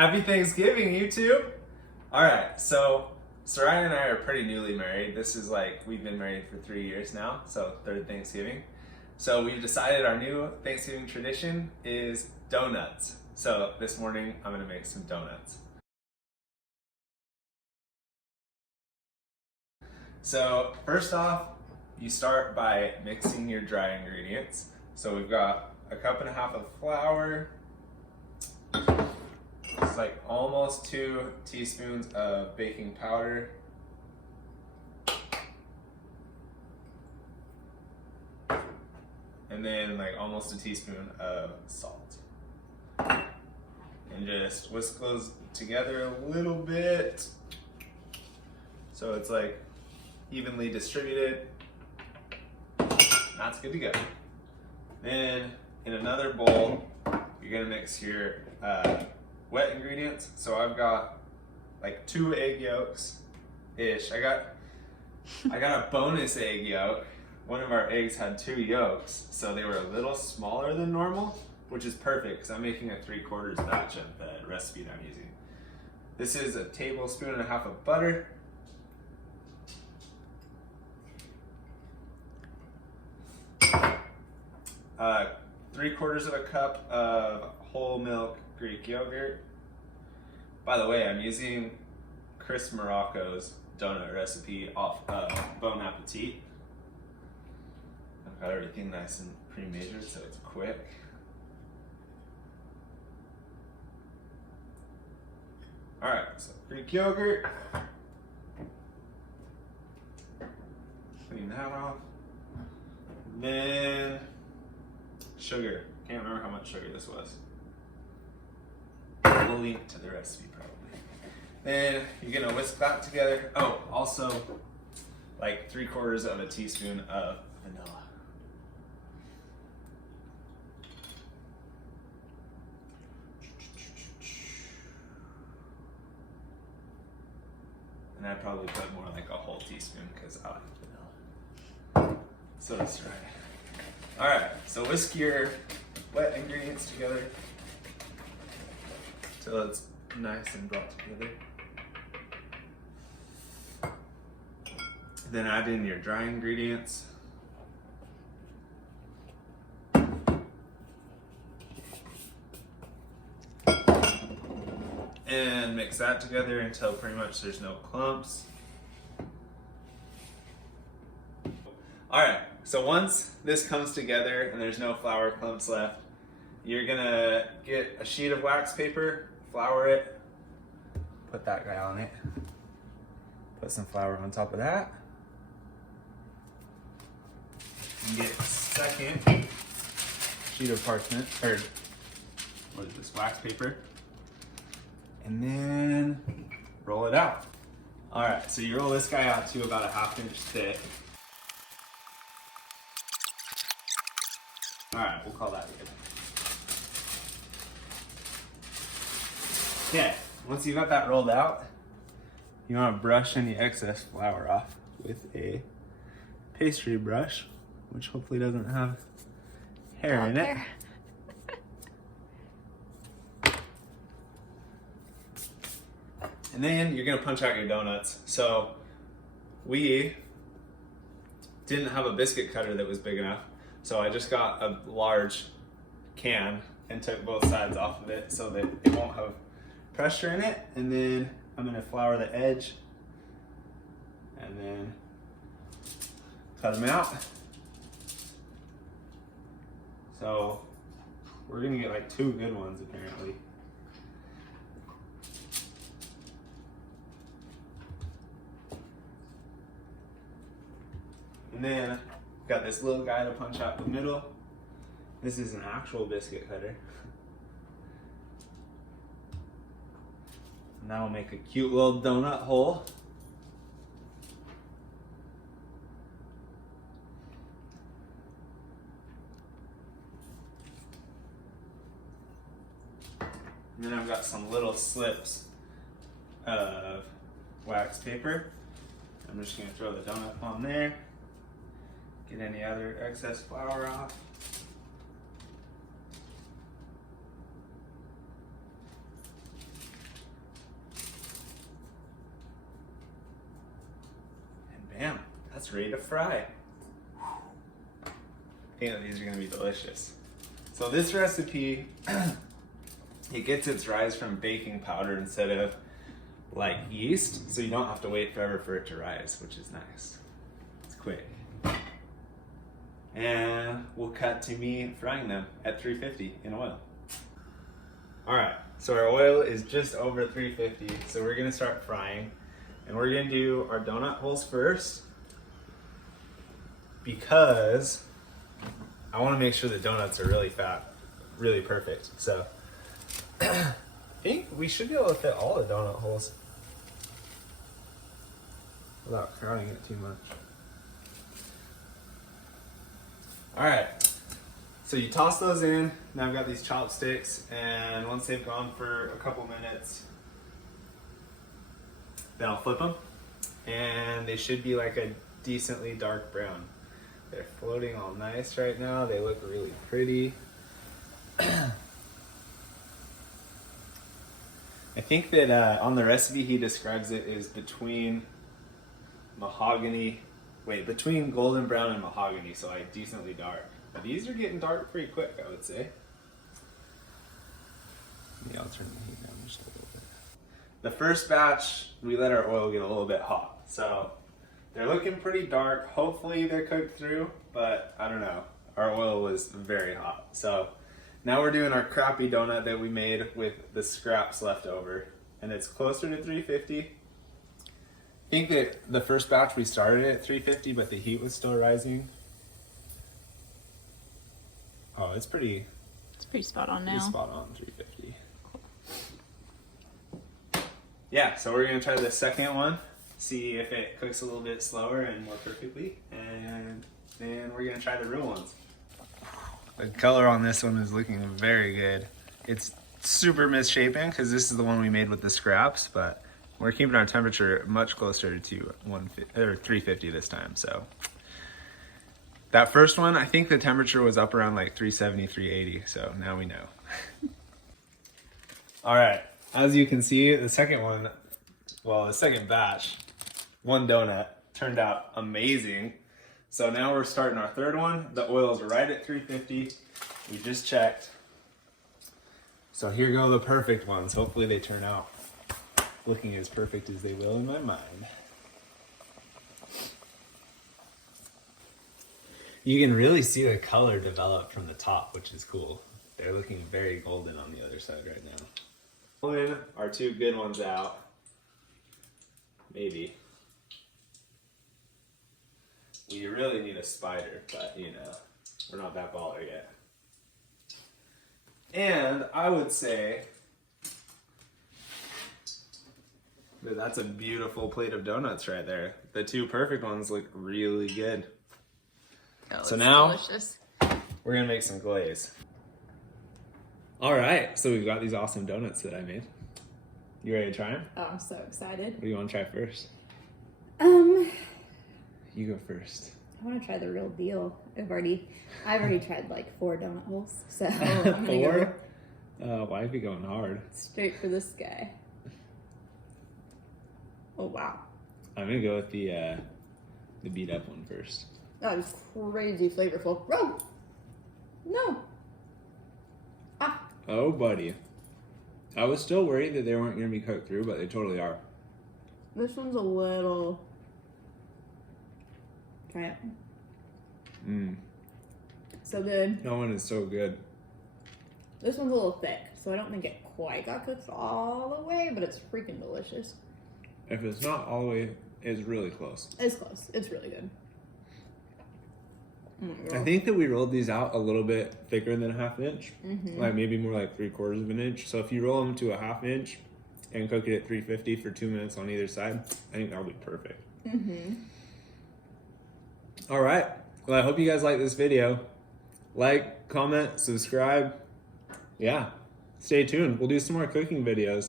Happy Thanksgiving, YouTube! Alright, so Sariah and I are pretty newly married. This is like, we've been married for 3 years now, so third Thanksgiving. So we decided our new Thanksgiving tradition is donuts. So this morning I'm gonna make some donuts. So first off, you start by mixing your dry ingredients. So we've got a cup and a half of flour. It's like almost 2 teaspoons of baking powder. And then like almost a teaspoon of salt. And just whisk those together a little bit so it's like evenly distributed. That's good to go. Then in another bowl, you're gonna mix your wet ingredients. So I've got like 2 egg yolks-ish. I got a bonus egg yolk. One of our eggs had 2 yolks, so they were a little smaller than normal, which is perfect because I'm making a 3/4 batch of the recipe that I'm using. This is a tablespoon and a half of butter. Three-quarters of a cup of whole milk Greek yogurt. By the way, I'm using Chris Morocco's donut recipe off Bon Appetit. I've got everything nice and pre-measured so it's quick. Alright, so Greek yogurt. Clean that off. Then sugar. Can't remember how much sugar this was. We'll link to the recipe probably. Then you're gonna whisk that together. Oh, also like 3/4 of a teaspoon of vanilla. And I'd probably put more like a whole teaspoon because I like vanilla. So that's right. Alright, so whisk your wet ingredients together till it's nice and brought together. Then add in your dry ingredients. And mix that together until pretty much there's no clumps. Alright, so once this comes together and there's no flour clumps left, you're gonna get a sheet of wax paper, flour it, put that guy on it, put some flour on top of that, and get a second sheet of parchment, or what is this, wax paper, and then roll it out. Alright, so you roll this guy out to about a 1/2 inch thick. Alright, we'll call that good. Okay, once you've got that rolled out, you want to brush any excess flour off with a pastry brush, which hopefully doesn't have hair in it. And then you're gonna punch out your donuts. So we didn't have a biscuit cutter that was big enough, so I just got a large can and took both sides off of it so that it won't have pressure in it. And then I'm gonna flour the edge and then cut them out. So we're gonna get like 2 good ones apparently. And then got this little guy to punch out the middle. This is an actual biscuit cutter. And that'll make a cute little donut hole. And then I've got some little slips of wax paper. I'm just gonna throw the donut on there. Get any other excess flour off. that's ready to fry. I think that these are gonna be delicious. So this recipe, it gets its rise from baking powder instead of like yeast, so you don't have to wait forever for it to rise, which is nice. It's quick. And we'll cut to me frying them at 350 in oil. All right, so our oil is just over 350, so we're gonna start frying. And we're gonna do our donut holes first because I wanna make sure the donuts are really fat, really perfect. So I think we should be able to fit all the donut holes without crowding it too much. All right, so you toss those in. Now I've got these chopsticks, and once they've gone for a couple minutes, then I'll flip them, and they should be like a decently dark brown. They're floating all nice right now. They look really pretty. I think that on the recipe he describes it as between between golden brown and mahogany, so like decently dark. But these are getting dark pretty quick, I would say. Yeah, I'll turn the heat down just a little bit. The first batch, we let our oil get a little bit hot. So they're looking pretty dark. Hopefully they're cooked through, but I don't know. Our oil was very hot. So now we're doing our crappy donut that we made with the scraps left over, and it's closer to 350. I think that the first batch we started at 350, but the heat was still rising. Oh, it's pretty spot on now. Pretty spot on 350. Yeah, so we're gonna try the second one, see if it cooks a little bit slower and more perfectly, and then we're gonna try the real ones. The color on this one is looking very good. It's super misshapen because this is the one we made with the scraps, but we're keeping our temperature much closer to 350 this time. So that first one, I think the temperature was up around like 370, 380. So now we know. All right, as you can see, the second batch, one donut turned out amazing. So now we're starting our third one. The oil is right at 350. We just checked. So here go the perfect ones. Hopefully they turn out looking as perfect as they will in my mind. You can really see the color develop from the top, which is cool. They're looking very golden on the other side right now. Pulling our two good ones out. Maybe. We really need a spider, but you know, we're not that baller yet. And I would say that that's a beautiful plate of donuts right there. The two perfect ones look really good. So now, delicious. We're gonna make some glaze. All right, so we've got these awesome donuts that I made. You ready to try them? Oh, I'm so excited. What do you want to try first? You go first. I want to try the real deal. I've already tried like 4 donut holes, so I'm gonna 4? Why be going hard? Straight for this guy. Oh wow! I'm gonna go with the beat up one first. That is crazy flavorful. Bro, no. Ah. Oh, buddy. I was still worried that they weren't gonna be cooked through, but they totally are. This one's a little. Try it. Mmm. So good. That one is so good. This one's a little thick, so I don't think it quite got cooked all the way, but it's freaking delicious. If it's not all the way, it's really close. It's close. It's really good. I think that we rolled these out a little bit thicker than a 1/2 inch, Mm-hmm. like maybe more like 3/4 of an inch. So if you roll them to a 1/2 inch and cook it at 350 for 2 minutes on either side, I think that'll be perfect. Mm-hmm. All right. Well, I hope you guys like this video. Like, comment, subscribe. Yeah. Stay tuned. We'll do some more cooking videos.